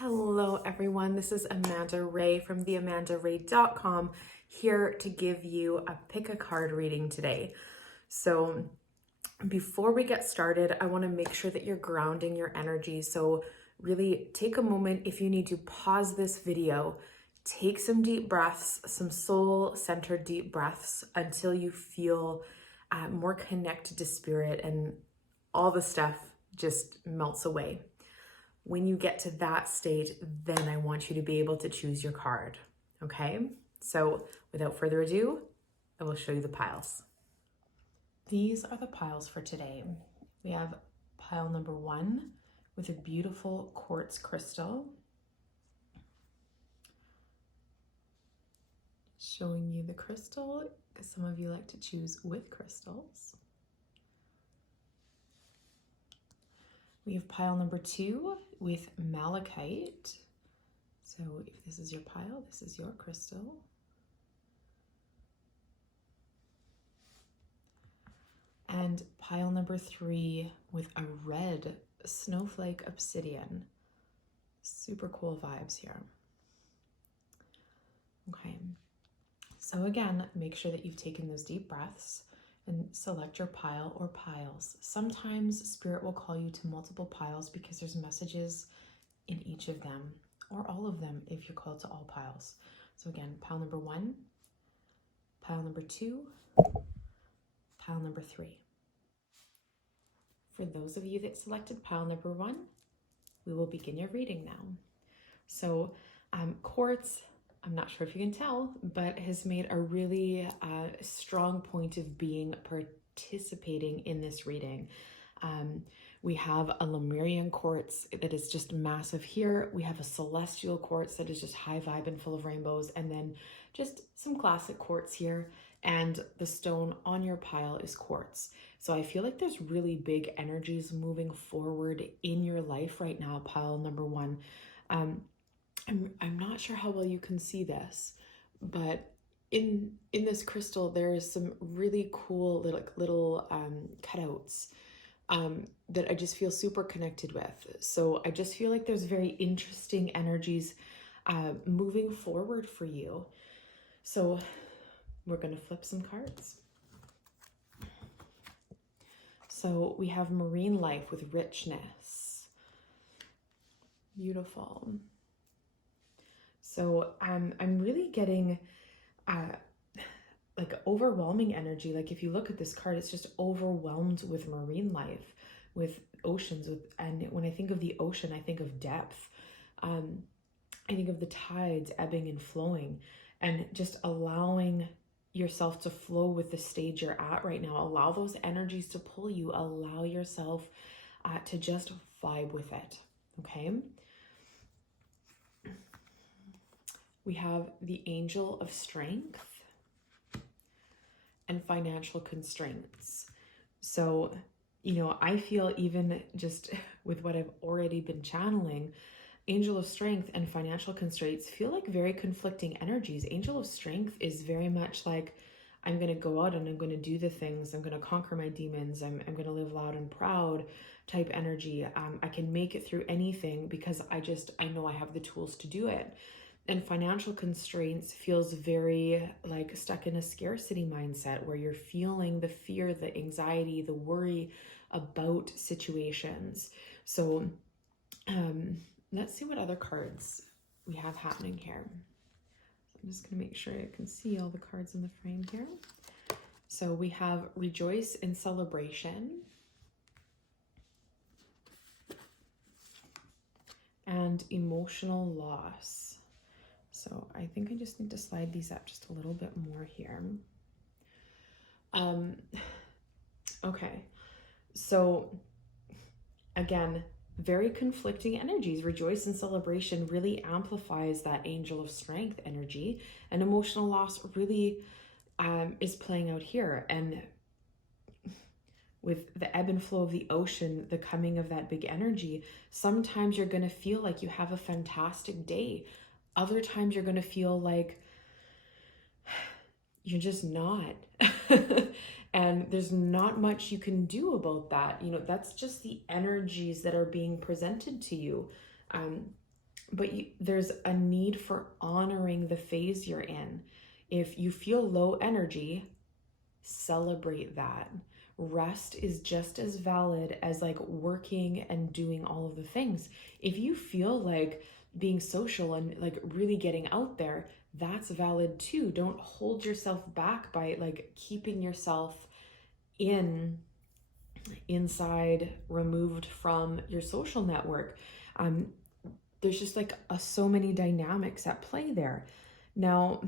Hello everyone, this is Amanda Ray from theamandaray.com here to give you a pick a card reading today. So before we get started, I want to make sure that you're grounding your energy. So really take a moment. If you need to pause this video, take some deep breaths, some soul-centered deep breaths until you feel more connected to spirit and all the stuff just melts away. When you get to that state, then I want you to be able to choose your card, okay? So without further ado, I will show you the piles. These are the piles for today. We have pile number 1 with a beautiful quartz crystal. Showing you the crystal, because some of you like to choose with crystals. We have pile number 2 with malachite. So if this is your pile, this is your crystal. And pile number 3 with a red snowflake obsidian. Super cool vibes here. Okay, so again, make sure that you've taken those deep breaths and select your pile or piles. Sometimes spirit will call you to multiple piles because there's messages in each of them, or all of them if you're called to all piles. So again, pile number 1, pile number 2, pile number 3. For those of you that selected pile number 1, we will begin your reading now. So quartz, I'm not sure if you can tell, but has made a really strong point of being participating in this reading. We have a Lemurian quartz that is just massive here. We have a celestial quartz that is just high vibe and full of rainbows, and then just some classic quartz here. And the stone on your pile is quartz. So I feel like there's really big energies moving forward in your life right now, pile number 1. I'm not sure how well you can see this, but in this crystal, there is some really cool little cutouts that I just feel super connected with. So I just feel like there's very interesting energies moving forward for you. So we're going to flip some cards. So we have marine life with richness. Beautiful. So I'm really getting like overwhelming energy. Like if you look at this card, it's just overwhelmed with marine life, with oceans, and when I think of the ocean, I think of depth. I think of the tides ebbing and flowing, and just allowing yourself to flow with the stage you're at right now. Allow those energies to pull you. Allow yourself to just vibe with it, okay? We have the angel of strength and financial constraints. So, you know, I feel even just with what I've already been channeling, angel of strength and financial constraints feel like very conflicting energies. Angel of strength is very much like, I'm going to go out and I'm going to do the things. I'm going to conquer my demons. I'm going to live loud and proud type energy. I can make it through anything because I know I have the tools to do it. And financial constraints feels very like stuck in a scarcity mindset where you're feeling the fear, the anxiety, the worry about situations. So let's see what other cards we have happening here. I'm just going to make sure I can see all the cards in the frame here. So we have rejoice in celebration and emotional loss. So I think I just need to slide these up just a little bit more here. Okay, so again, very conflicting energies. Rejoice and celebration really amplifies that angel of strength energy, and emotional loss really is playing out here. And with the ebb and flow of the ocean, the coming of that big energy, sometimes you're going to feel like you have a fantastic day. Other times you're going to feel like you're just not. And there's not much you can do about that. You know, that's just the energies that are being presented to you. but there's a need for honoring the phase you're in. If you feel low energy, celebrate that. Rest is just as valid as like working and doing all of the things. If you feel like being social and like really getting out there, that's valid too. Don't hold yourself back by like keeping yourself inside, removed from your social network. There's just like so many dynamics at play there. Now,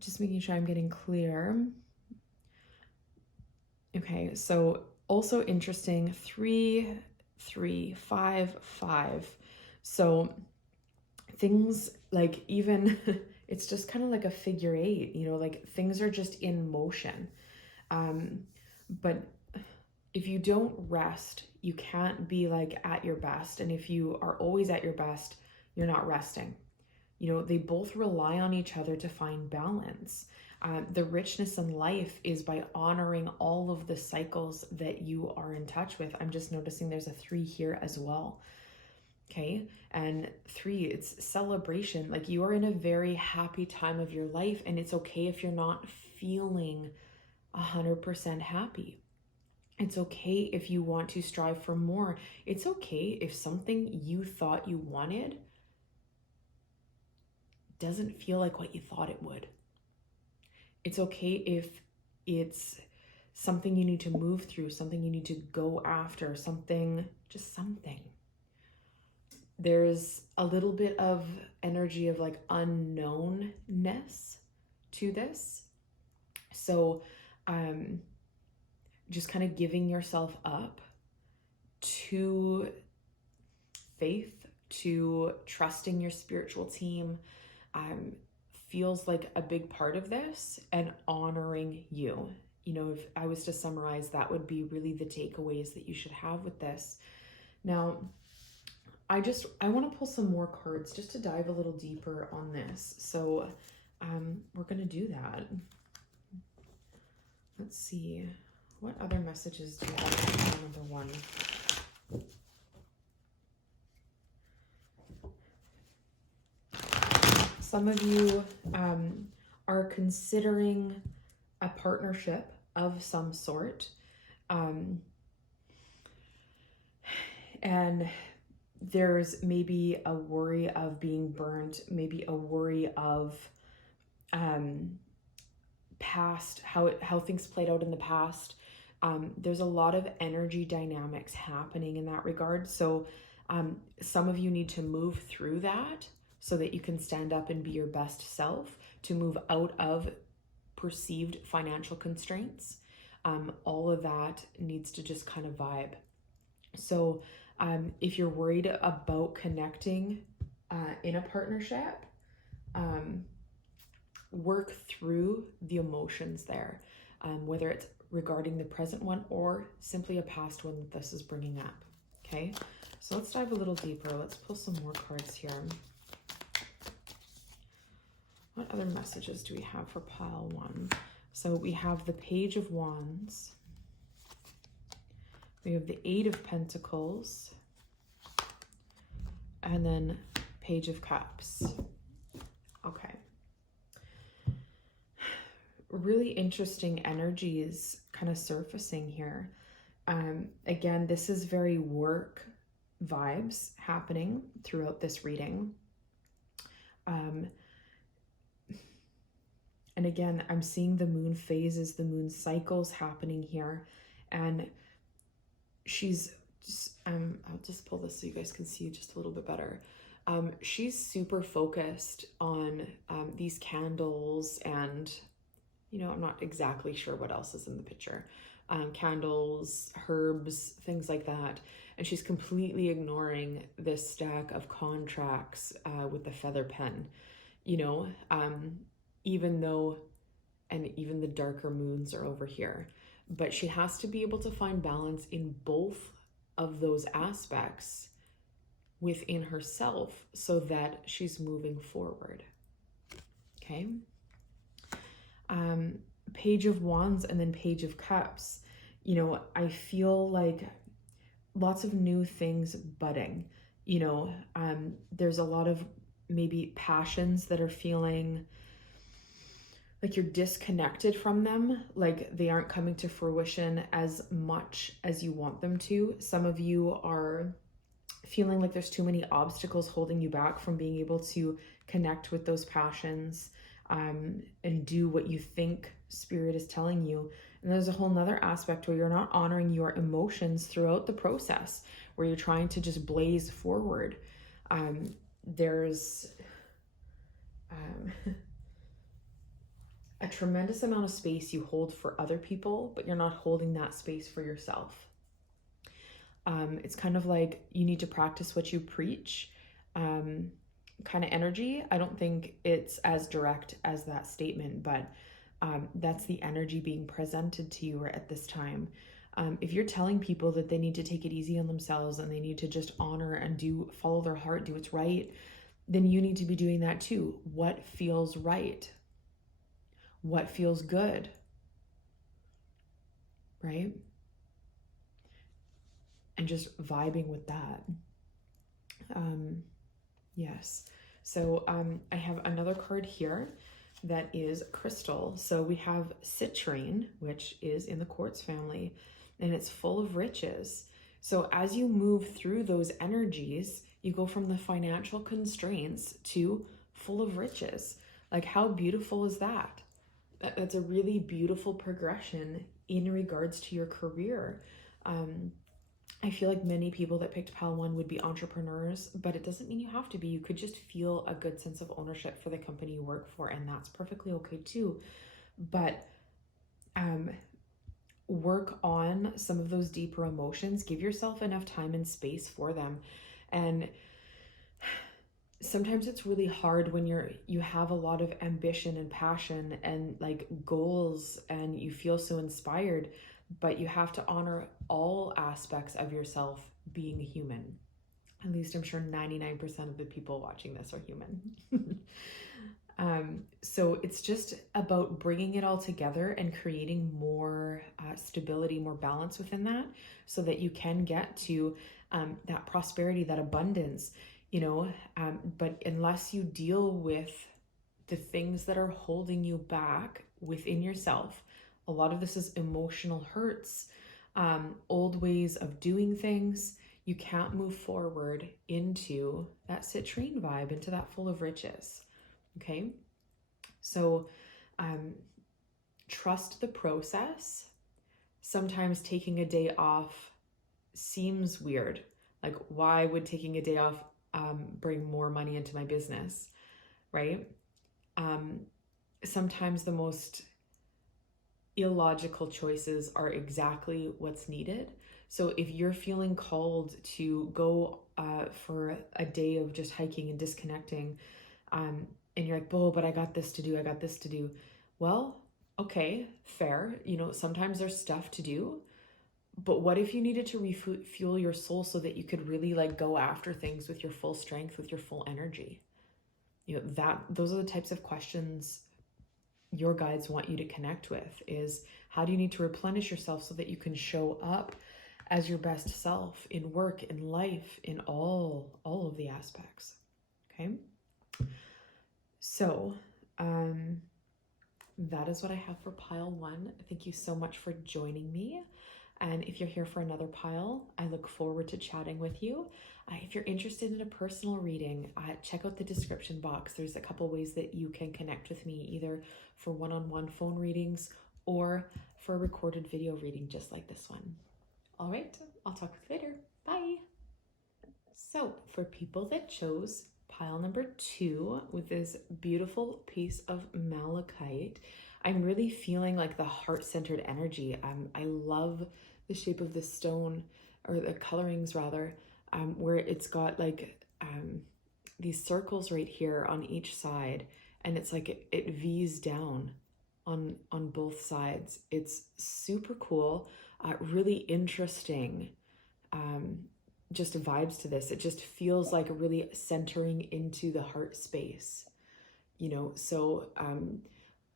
just making sure I'm getting clear. Okay, so also interesting, 3, 3, 5, 5. So things like even, it's just kind of like a figure 8, you know, like things are just in motion. But if you don't rest, you can't be like at your best. And if you are always at your best, you're not resting. You know, they both rely on each other to find balance. The richness in life is by honoring all of the cycles that you are in touch with. I'm just noticing there's a 3 here as well. Okay. And 3, it's celebration. Like you are in a very happy time of your life, and it's okay if you're not feeling 100% happy. It's okay if you want to strive for more. It's okay if something you thought you wanted doesn't feel like what you thought it would. It's okay if it's something you need to move through, something you need to go after, something. There's a little bit of energy of like unknownness to this. So just kind of giving yourself up to faith, to trusting your spiritual team, feels like a big part of this, and honoring you. You know, if I was to summarize, that would be really the takeaways that you should have with this. Now, I want to pull some more cards just to dive a little deeper on this. So we're going to do that. Let's see. What other messages do you have for number 1? Some of you are considering a partnership of some sort. And there's maybe a worry of being burnt, maybe a worry of past, how things played out in the past. There's a lot of energy dynamics happening in that regard. So some of you need to move through that so that you can stand up and be your best self, to move out of perceived financial constraints. All of that needs to just kind of vibe. So if you're worried about connecting in a partnership, work through the emotions there, whether it's regarding the present one or simply a past one that this is bringing up. Okay, so let's dive a little deeper. Let's pull some more cards here. What other messages do we have for pile 1? So we have the Page of Wands. We have the 8 of Pentacles. And then Page of Cups. Okay. Really interesting energies kind of surfacing here. Again, this is very work vibes happening throughout this reading. And again, I'm seeing the moon phases, the moon cycles happening here. And she's just, I'll just pull this so you guys can see just a little bit better. She's super focused on these candles and, you know, I'm not exactly sure what else is in the picture. Candles, herbs, things like that. And she's completely ignoring this stack of contracts with the feather pen, you know, even though, and even the darker moons are over here. But she has to be able to find balance in both of those aspects within herself so that she's moving forward. Okay. Page of Wands and then Page of Cups. You know, I feel like lots of new things budding. You know, there's a lot of maybe passions that are feeling like you're disconnected from them, like they aren't coming to fruition as much as you want them to. Some of you are feeling like there's too many obstacles holding you back from being able to connect with those passions, and do what you think spirit is telling you. And there's a whole nother aspect where you're not honoring your emotions throughout the process, where you're trying to just blaze forward. There's a tremendous amount of space you hold for other people, but you're not holding that space for yourself. It's kind of like you need to practice what you preach, kind of energy. I don't think it's as direct as that statement, but that's the energy being presented to you at this time. If you're telling people that they need to take it easy on themselves and they need to just honor and follow their heart, do what's right, then you need to be doing that too. What feels right? What feels good? Right? And just vibing with that. Yes. So I have another card here that is crystal. So we have citrine, which is in the quartz family, and it's full of riches. So as you move through those energies, you go from the financial constraints to full of riches. Like, how beautiful is that? That's a really beautiful progression in regards to your career. I feel like many people that picked Pile 1 would be entrepreneurs, but it doesn't mean you have to be. You could just feel a good sense of ownership for the company you work for, and that's perfectly okay too. But work on some of those deeper emotions. Give yourself enough time and space for them. And sometimes it's really hard when you have a lot of ambition and passion and like goals and you feel so inspired, but you have to honor all aspects of yourself being human. At least I'm sure 99% of the people watching this are human. So it's just about bringing it all together and creating more stability, more balance within that, so that you can get to that prosperity, that abundance, you know. But unless you deal with the things that are holding you back within yourself, a lot of this is emotional hurts, old ways of doing things. You can't move forward into that citrine vibe, into that full of riches. Okay, so trust the process. Sometimes taking a day off seems weird. Like, why would taking a day off bring more money into my business, right? Sometimes the most illogical choices are exactly what's needed. So if you're feeling called to go for a day of just hiking and disconnecting, and you're like, oh, but I got this to do. Well, okay, fair. You know, sometimes there's stuff to do, but what if you needed to refuel your soul so that you could really like go after things with your full strength, with your full energy? You know, those are the types of questions your guides want you to connect with. Is how do you need to replenish yourself so that you can show up as your best self in work, in life, in all of the aspects. Okay. So that is what I have for pile 1. Thank you so much for joining me. And if you're here for another pile, I look forward to chatting with you. If you're interested in a personal reading, check out the description box. There's a couple ways that you can connect with me, either for one-on-one phone readings or for a recorded video reading just like this one. All right, I'll talk with you later. Bye. So for people that chose pile number 2 with this beautiful piece of malachite, I'm really feeling like the heart-centered energy. I love the shape of the stone, or the colorings rather, where it's got like these circles right here on each side, and it's like it V's down on both sides. It's super cool, really interesting. Just vibes to this. It just feels like really centering into the heart space, you know. So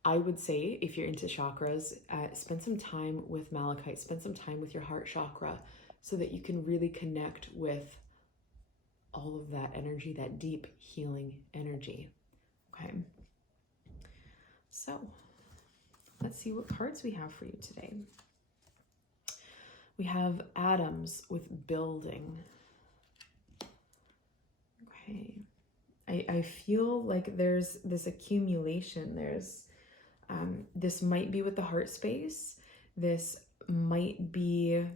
I would say if you're into chakras, spend some time with malachite, spend some time with your heart chakra so that you can really connect with all of that energy, that deep healing energy. Okay. So let's see what cards we have for you today. We have Adams with building. Okay. I feel like there's this accumulation. There's this might be with the heart space. This might be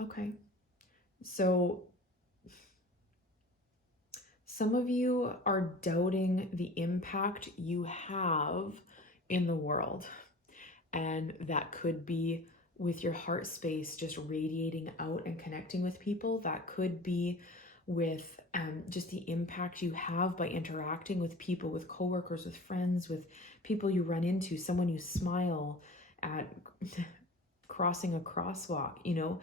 okay. So some of you are doubting the impact you have in the world. And that could be with your heart space just radiating out and connecting with people. That could be with just the impact you have by interacting with people, with coworkers, with friends, with people you run into, someone you smile at, crossing a crosswalk, you know.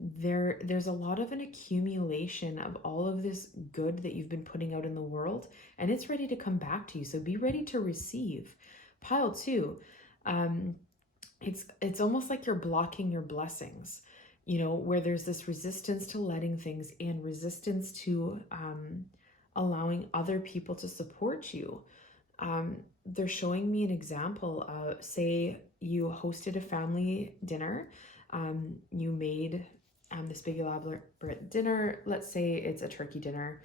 There's a lot of an accumulation of all of this good that you've been putting out in the world, and it's ready to come back to you. So be ready to receive. Pile 2, it's almost like you're blocking your blessings, you know, where there's this resistance to letting things in, resistance to allowing other people to support you. They're showing me an example of, say you hosted a family dinner, you made this big elaborate dinner. Let's say it's a turkey dinner.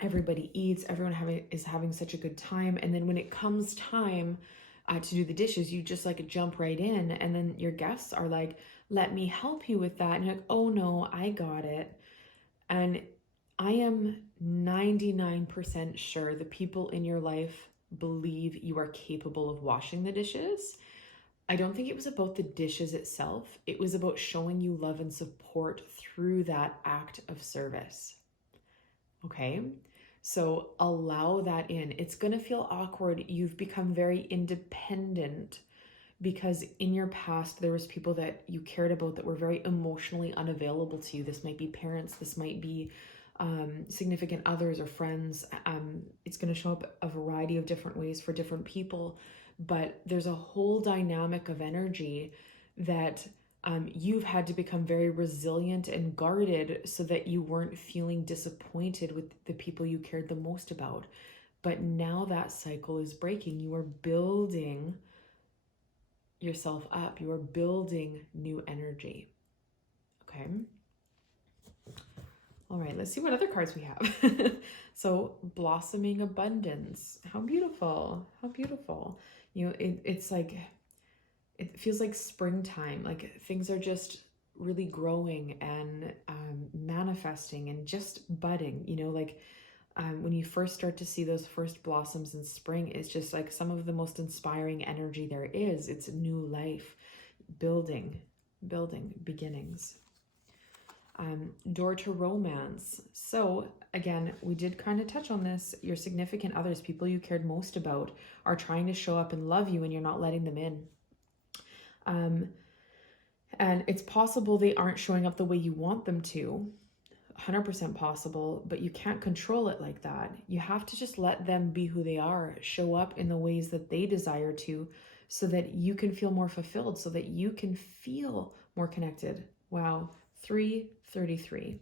Everybody eats, everyone is having such a good time. And then when it comes time to do the dishes, you just like jump right in. And then your guests are like, let me help you with that. And you're like, oh no, I got it. And I am 99% sure the people in your life believe you are capable of washing the dishes. I don't think it was about the dishes itself. It was about showing you love and support through that act of service. Okay? So allow that in. It's going to feel awkward. You've become very independent because in your past, there was people that you cared about that were very emotionally unavailable to you. This might be parents. This might be significant others or friends. It's going to show up a variety of different ways for different people. But there's a whole dynamic of energy that you've had to become very resilient and guarded so that you weren't feeling disappointed with the people you cared the most about. But now that cycle is breaking. You are building yourself up. You are building new energy. Okay. All right, let's see what other cards we have. So blossoming abundance. How beautiful. How beautiful. You know, it's like, it feels like springtime. Like things are just really growing and manifesting and just budding, you know, like when you first start to see those first blossoms in spring, it's just like some of the most inspiring energy there is. It's new life, building, beginnings. Door to romance. So again, we did kind of touch on this. Your significant others, people you cared most about, are trying to show up and love you and you're not letting them in. And it's possible they aren't showing up the way you want them to. 100% possible, but you can't control it like that. You have to just let them be who they are, show up in the ways that they desire to, so that you can feel more fulfilled, so that you can feel more connected. Wow, 333.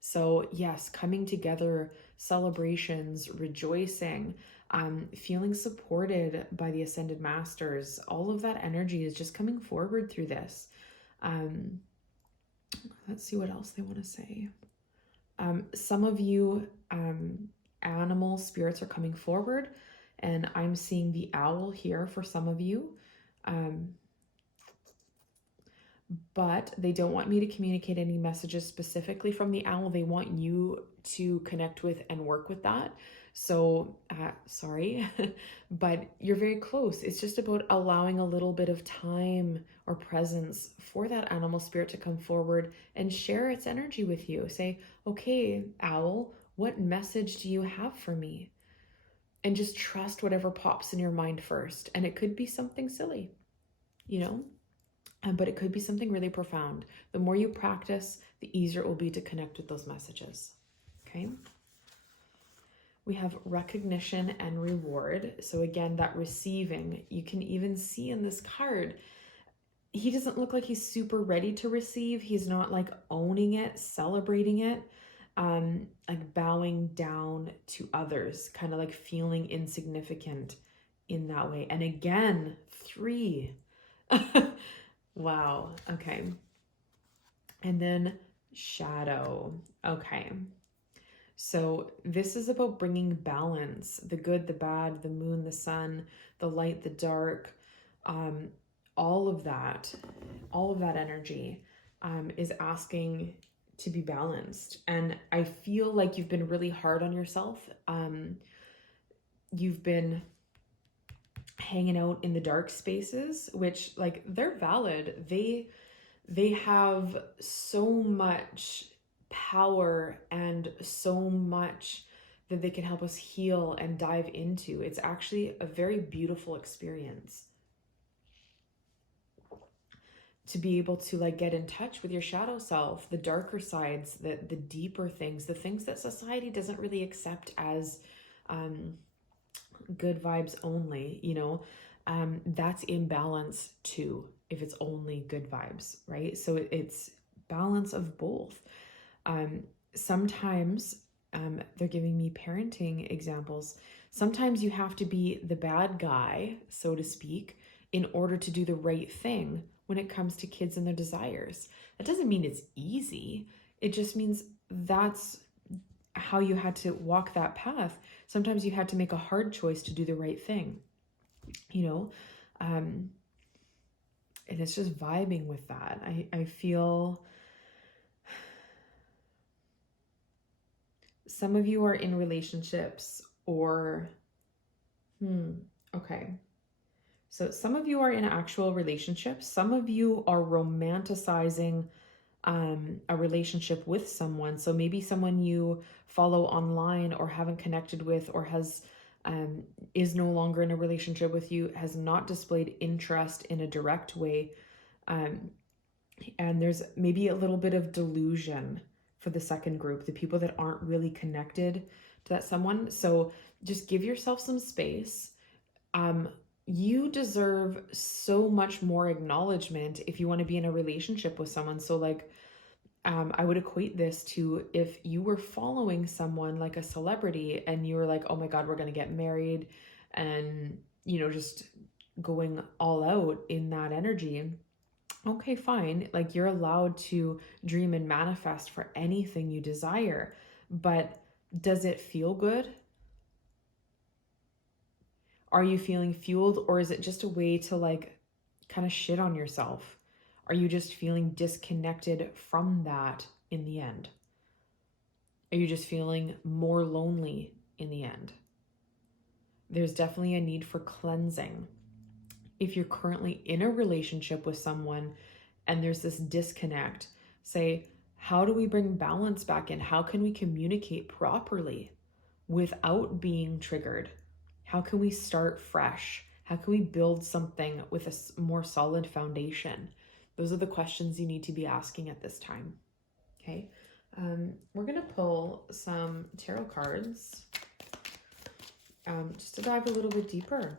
So yes, coming together, celebrations, rejoicing, feeling supported by the Ascended Masters, all of that energy is just coming forward through this. Let's see what else they want to say. Some of you, animal spirits are coming forward, and I'm seeing the owl here for some of you. But they don't want me to communicate any messages specifically from the owl. They want you to connect with and work with that. So, sorry, but you're very close. It's just about allowing a little bit of time or presence for that animal spirit to come forward and share its energy with you. Say, okay, owl, what message do you have for me? And just trust whatever pops in your mind first. And it could be something silly, you know? But it could be something really profound. The more you practice, the easier it will be to connect with those messages. Okay. We have recognition and reward. So again, that receiving, you can even see in this card, he doesn't look like he's super ready to receive. He's not like owning it, celebrating it, like bowing down to others, kind of like feeling insignificant in that way. And again, 3. Wow. Okay. And then shadow. Okay. So this is about bringing balance, the good, the bad, the moon, the sun, the light, the dark, all of that energy is asking to be balanced. And I feel like you've been really hard on yourself. You've been hanging out in the dark spaces, which like they're valid. They have so much power and so much that they can help us heal and dive into. It's actually a very beautiful experience to be able to like get in touch with your shadow self, the darker sides, the deeper things, the things that society doesn't really accept as good vibes only, you know. That's imbalance too, if it's only good vibes, right? So it's balance of both. Sometimes they're giving me parenting examples. Sometimes you have to be the bad guy, so to speak, in order to do the right thing when it comes to kids and their desires. That doesn't mean it's easy. It just means that's how you had to walk that path. Sometimes you had to make a hard choice to do the right thing, you know? And it's just vibing with that. I feel some of you are in relationships or, okay. So some of you are in actual relationships. Some of you are romanticizing a relationship with someone. So maybe someone you follow online or haven't connected with, or has is no longer in a relationship with you, has not displayed interest in a direct way. And there's maybe a little bit of delusion for the second group, the people that aren't really connected to that someone. So just give yourself some space. You deserve so much more acknowledgement if you want to be in a relationship with someone. So like, I would equate this to if you were following someone like a celebrity and you were like, oh my God, we're going to get married, and, you know, just going all out in that energy. Okay, fine. Like, you're allowed to dream and manifest for anything you desire, but does it feel good? Are you feeling fueled, or is it just a way to like kind of shit on yourself? Are you just feeling disconnected from that in the end? Are you just feeling more lonely in the end? There's definitely a need for cleansing. If you're currently in a relationship with someone and there's this disconnect, say, how do we bring balance back in? How can we communicate properly without being triggered? How can we start fresh? How can we build something with a more solid foundation? Those are the questions you need to be asking at this time. Okay. We're going to pull some tarot cards just to dive a little bit deeper.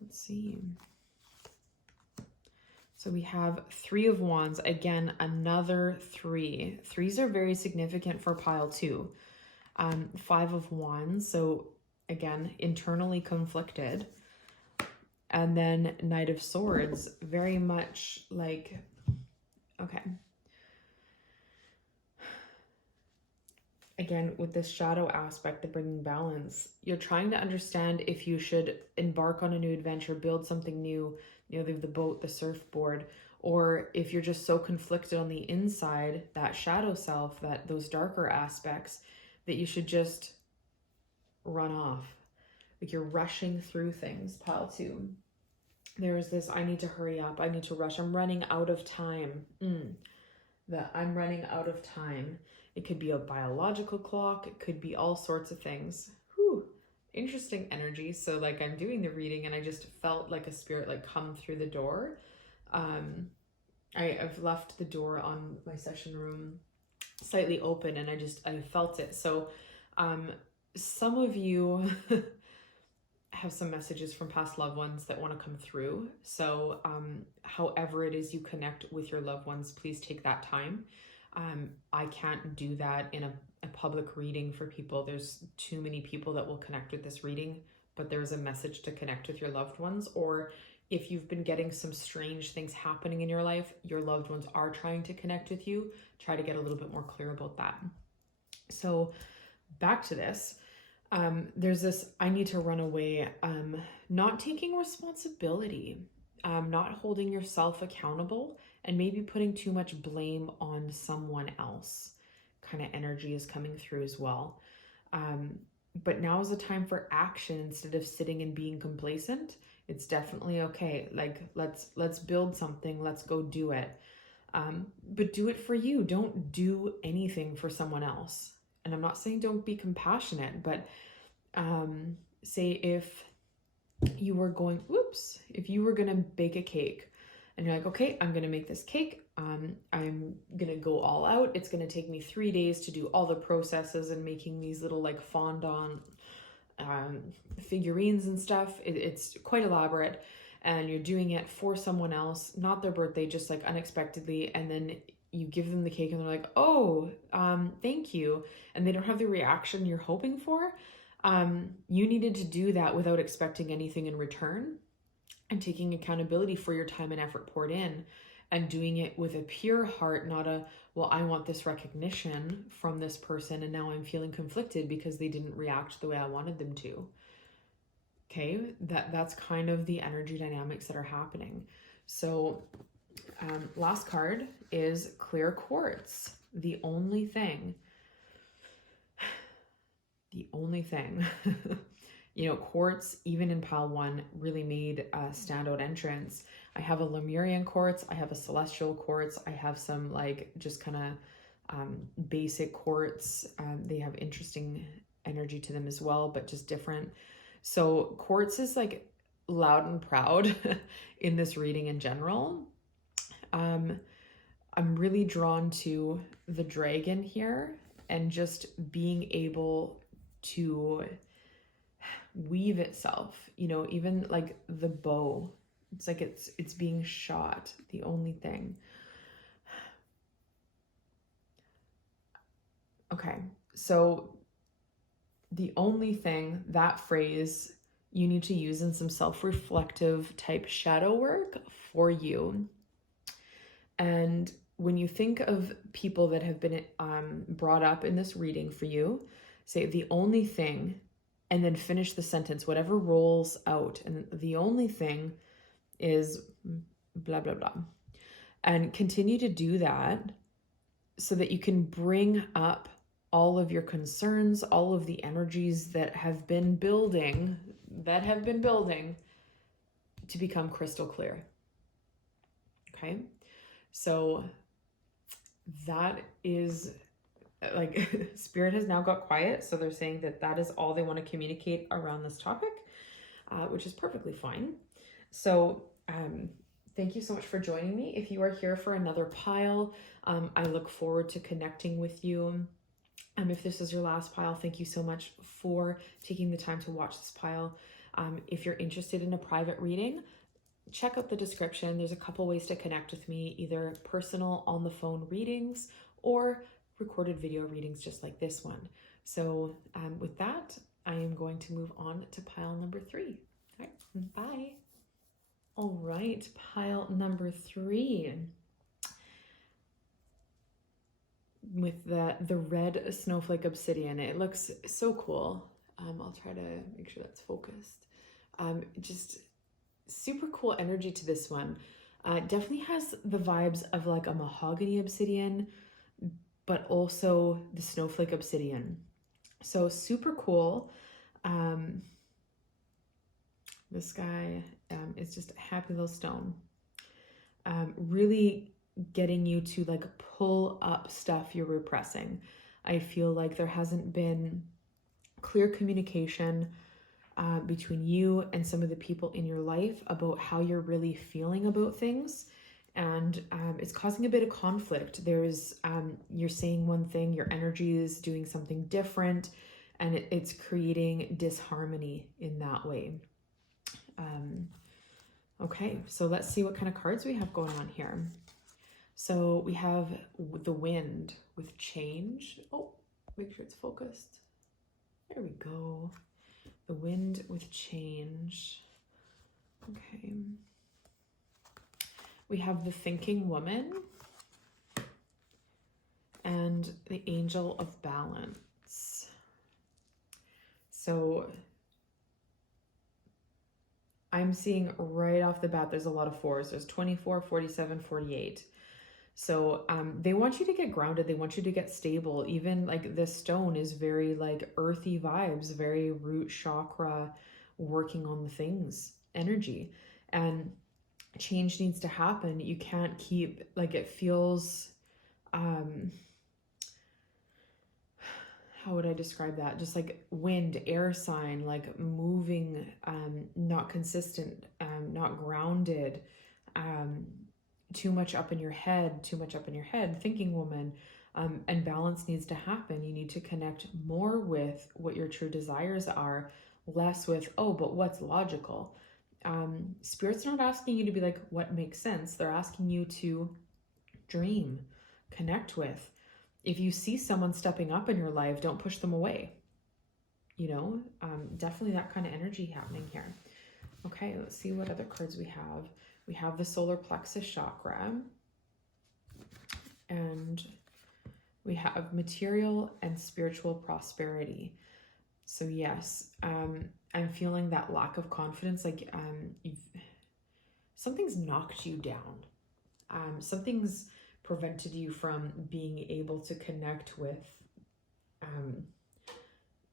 Let's see. So we have 3 of Wands. Again, another 3. 3s are very significant for pile 2. 5 of Wands. So again, internally conflicted. And then Knight of Swords, very much like, okay. Again, with this shadow aspect, the bringing balance, you're trying to understand if you should embark on a new adventure, build something new, you know, the boat, the surfboard, or if you're just so conflicted on the inside, that shadow self, that those darker aspects, that you should just run off. Like you're rushing through things. Pile 2. There's this, I need to hurry up. I need to rush. I'm running out of time. That I'm running out of time. It could be a biological clock. It could be all sorts of things. Whew. Interesting energy. So like I'm doing the reading and I just felt like a spirit like come through the door. I've left the door on my session room slightly open and I felt it. So some of you have some messages from past loved ones that want to come through. So however it is you connect with your loved ones, please take that time. I can't do that in a public reading for people. There's too many people that will connect with this reading, but there's a message to connect with your loved ones. Or if you've been getting some strange things happening in your life, your loved ones are trying to connect with you, try to get a little bit more clear about that. So back to this. There's this, I need to run away, not taking responsibility, not holding yourself accountable, and maybe putting too much blame on someone else kind of energy is coming through as well. But now is the time for action instead of sitting and being complacent. It's definitely okay. Like, let's build something. Let's go do it. But do it for you. Don't do anything for someone else. And I'm not saying don't be compassionate, but say if you were going, if you were going to bake a cake and you're like, okay, I'm going to make this cake. I'm going to go all out. It's going to take me 3 days to do all the processes and making these little like fondant figurines and stuff. It's quite elaborate, and you're doing it for someone else, not their birthday, just like unexpectedly. And then you give them the cake and they're like, oh, thank you. And they don't have the reaction you're hoping for. You needed to do that without expecting anything in return, and taking accountability for your time and effort poured in, and doing it with a pure heart, not a, well, I want this recognition from this person and now I'm feeling conflicted because they didn't react the way I wanted them to. Okay, that's kind of the energy dynamics that are happening. So last card is clear quartz. The only thing, you know, quartz, even in pile 1, really made a standout entrance. I have a Lemurian quartz, I have a celestial quartz, I have some like just kind of basic quartz. They have interesting energy to them as well, but just different. So quartz is like loud and proud in this reading in general. I'm really drawn to the dragon here, and just being able to weave itself, you know, even like the bow, it's like it's being shot. The only thing. Okay, so the only thing, that phrase you need to use in some self-reflective type shadow work for you. And when you think of people that have been brought up in this reading for you, say the only thing, and then finish the sentence, whatever rolls out. And the only thing is blah, blah, blah. And continue to do that so that you can bring up all of your concerns, all of the energies that have been building, to become crystal clear. Okay. So that is like, spirit has now got quiet. So they're saying that is all they want to communicate around this topic, which is perfectly fine. So thank you so much for joining me. If you are here for another pile, I look forward to connecting with you. If this is your last pile, thank you so much for taking the time to watch this pile. If you're interested in a private reading, check out the description. There's a couple ways to connect with me, either personal on the phone readings or recorded video readings just like this one. So with that, I am going to move on to pile number 3. All right, bye. All right, pile number 3. With the red snowflake obsidian. It looks so cool. I'll try to make sure that's focused. Just super cool energy to this one. Definitely has the vibes of like a mahogany obsidian, but also the snowflake obsidian. So super cool. This guy is just a happy little stone. Really getting you to like pull up stuff you're repressing. I feel like there hasn't been clear communication between you and some of the people in your life about how you're really feeling about things. And it's causing a bit of conflict. There's, you're saying one thing, your energy is doing something different. and it's creating disharmony in that way. Okay, so let's see what kind of cards we have going on here. So we have the wind with change. Oh, make sure it's focused. There we go. The wind with change. Okay. We have the thinking woman and the angel of balance. So I'm seeing right off the bat, there's a lot of fours. There's 24, 47, 48. So they want you to get grounded. They want you to get stable. Even like this stone is very like earthy vibes, very root chakra, working on the things, energy. And change needs to happen. You can't keep, like, it feels, how would I describe that? Just like wind, air sign, like moving, not consistent, not grounded, too much up in your head, thinking woman, and balance needs to happen. You need to connect more with what your true desires are, less with, oh, but what's logical? Spirit's not asking you to be like, what makes sense? They're asking you to dream, connect with. If you see someone stepping up in your life, don't push them away. You know, definitely that kind of energy happening here. Okay, let's see what other cards we have. We have the solar plexus chakra, and we have material and spiritual prosperity. So yes, I'm feeling that lack of confidence, like something's knocked you down. Something's prevented you from being able to connect with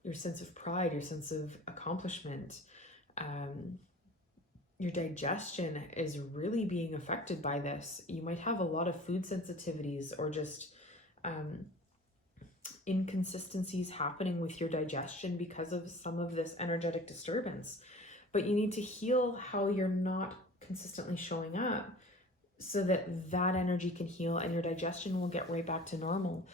your sense of pride, your sense of accomplishment. Your digestion is really being affected by this. You might have a lot of food sensitivities or just inconsistencies happening with your digestion because of some of this energetic disturbance. But you need to heal how you're not consistently showing up, so that that energy can heal and your digestion will get right back to normal.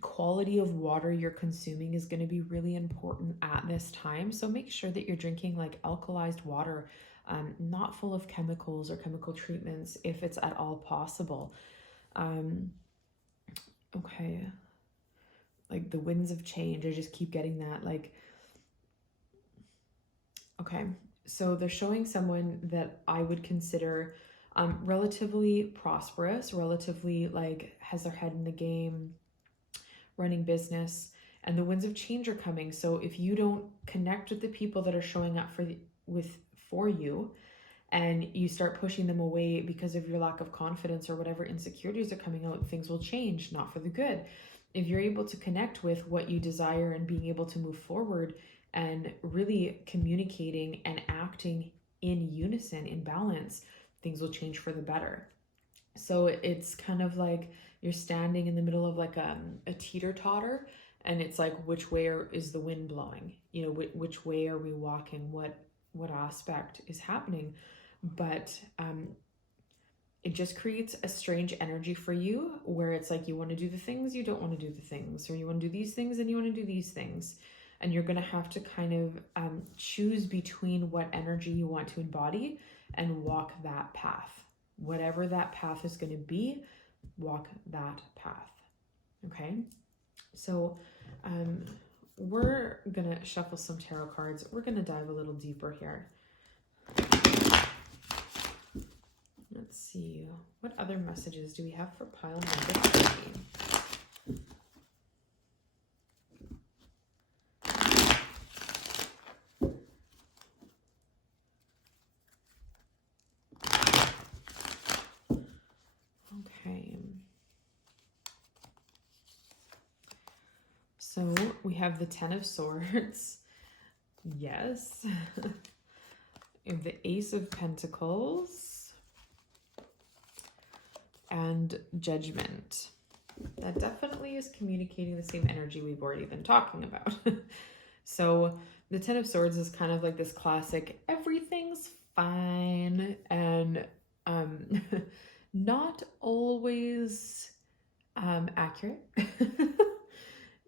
Quality of water you're consuming is going to be really important at this time. So make sure that you're drinking like alkalized water, not full of chemicals or chemical treatments if it's at all possible. Okay. Like the winds of change, I just keep getting that. Like, okay. So they're showing someone that I would consider relatively prosperous, relatively like has their head in the game, running business, and the winds of change are coming. So if you don't connect with the people that are showing up for you, and you start pushing them away because of your lack of confidence or whatever insecurities are coming out, things will change, not for the good. If you're able to connect with what you desire and being able to move forward and really communicating and acting in unison, in balance, things will change for the better. So it's kind of like you're standing in the middle of like a teeter-totter, and it's like, which way is the wind blowing? You know, which way are we walking? What aspect is happening? But it just creates a strange energy for you where it's like you want to do the things, you don't want to do the things, or you want to do these things and you want to do these things. And you're going to have to kind of choose between what energy you want to embody and walk that path. Whatever that path is going to be, walk that path. Okay? So we're going to shuffle some tarot cards. We're going to dive a little deeper here. Let's see. What other messages do we have for pile number 3? Okay. So we have the 10 of Swords. Yes. We have the Ace of Pentacles. And Judgment. That definitely is communicating the same energy we've already been talking about. So the 10 of Swords is kind of like this classic, everything's fine, and not always accurate.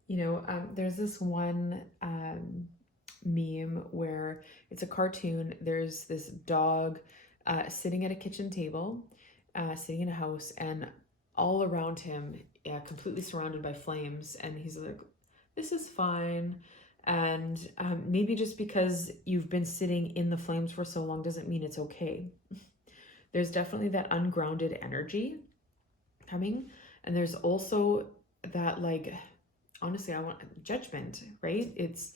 There's this one meme where it's a cartoon. There's this dog sitting at a kitchen table, sitting in a house, and all around him, completely surrounded by flames. And he's like, this is fine. And maybe just because you've been sitting in the flames for so long doesn't mean it's okay. There's definitely that ungrounded energy coming. And there's also that, like, honestly, I want judgment, right? It's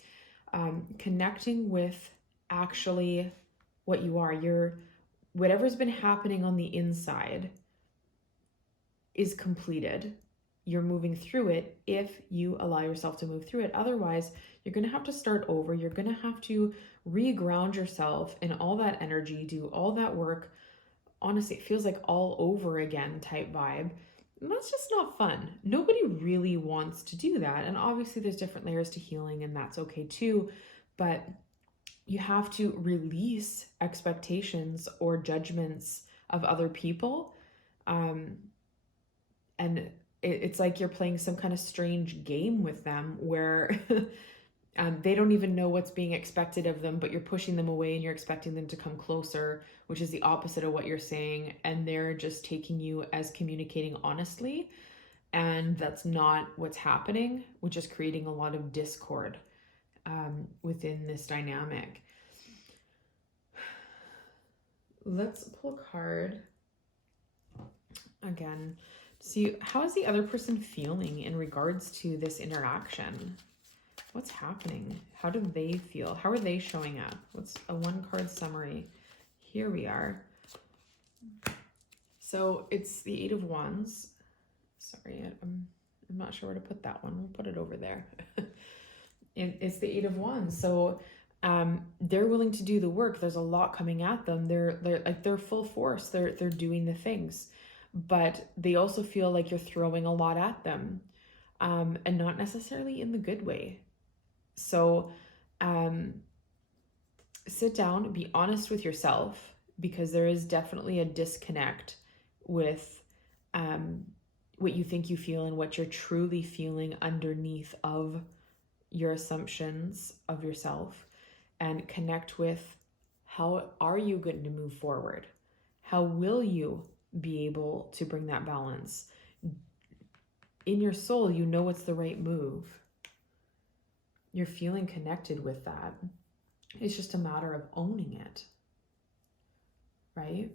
connecting with actually what you are. Whatever's been happening on the inside is completed. You're moving through it if you allow yourself to move through it. Otherwise, you're going to have to start over. You're going to have to reground yourself in all that energy, do all that work. Honestly, it feels like all over again type vibe. And that's just not fun. Nobody really wants to do that. And obviously there's different layers to healing, and that's okay too. But you have to release expectations or judgments of other people. And it's like you're playing some kind of strange game with them where they don't even know what's being expected of them, but you're pushing them away and you're expecting them to come closer, which is the opposite of what you're saying. And they're just taking you as communicating honestly. And that's not what's happening, which is creating a lot of discord within this dynamic. Let's pull a card again. See, how is the other person feeling in regards to this interaction? What's happening? How do they feel? How are they showing up? What's a one card summary? Here we are. So it's the 8 of Wands. Sorry, I'm not sure where to put that one. We'll put it over there. It's the 8 of Wands. So they're willing to do the work. There's a lot coming at them. They're full force. They're doing the things, but they also feel like you're throwing a lot at them, and not necessarily in the good way. So sit down, be honest with yourself, because there is definitely a disconnect with what you think you feel and what you're truly feeling underneath of your assumptions of yourself, and connect with how are you going to move forward? How will you be able to bring that balance? In your soul, you know it's the right move. You're feeling connected with that. It's just a matter of owning it, right?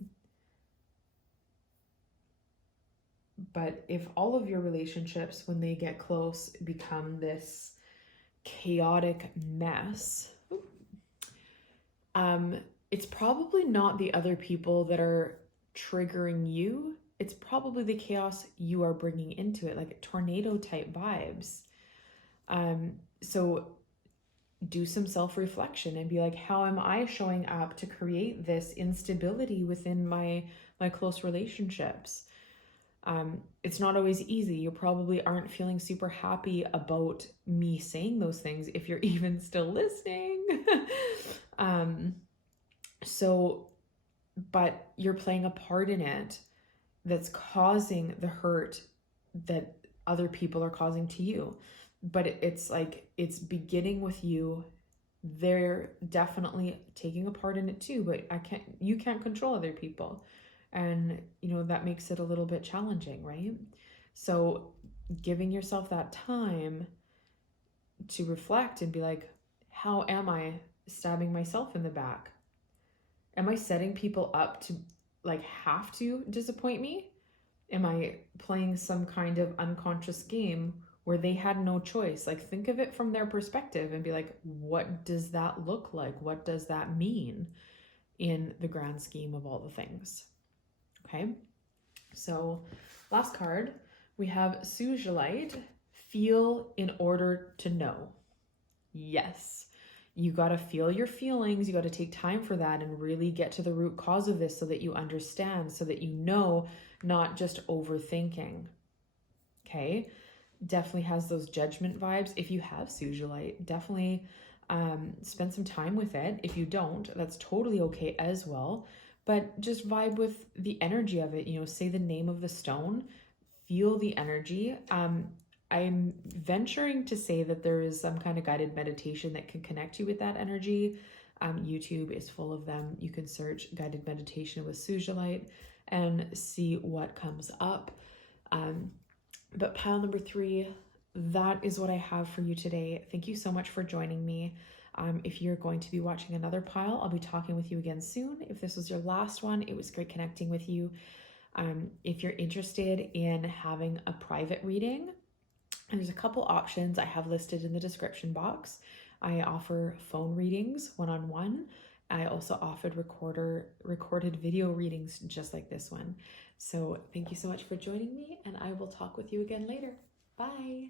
But if all of your relationships, when they get close, become this chaotic mess, it's probably not the other people that are triggering you. It's probably the chaos you are bringing into it, like tornado type vibes. So do some self-reflection and be like, how am I showing up to create this instability within my close relationships? It's not always easy. You probably aren't feeling super happy about me saying those things if you're even still listening. But you're playing a part in it that's causing the hurt that other people are causing to you. But it's like, it's beginning with you. They're definitely taking a part in it too, but you can't control other people. And, that makes it a little bit challenging, right? So giving yourself that time to reflect and be like, how am I stabbing myself in the back? Am I setting people up to have to disappoint me? Am I playing some kind of unconscious game where they had no choice? Think of it from their perspective and be like, what does that look like? What does that mean in the grand scheme of all the things? Okay, so last card, we have Sujilite, feel in order to know. Yes, you got to feel your feelings. You got to take time for that and really get to the root cause of this so that you understand, so that you know, not just overthinking. Okay, definitely has those judgment vibes. If you have Sujilite, definitely spend some time with it. If you don't, that's totally okay as well. But just vibe with the energy of it. Say the name of the stone, feel the energy. I'm venturing to say that there is some kind of guided meditation that can connect you with that energy. YouTube is full of them. You can search guided meditation with Sujolite and see what comes up. But pile number 3, that is what I have for you today. Thank you so much for joining me. If you're going to be watching another pile, I'll be talking with you again soon. If this was your last one, it was great connecting with you. If you're interested in having a private reading, there's a couple options I have listed in the description box. I offer phone readings one-on-one. I also offered recorded video readings just like this one. So thank you so much for joining me, and I will talk with you again later. Bye.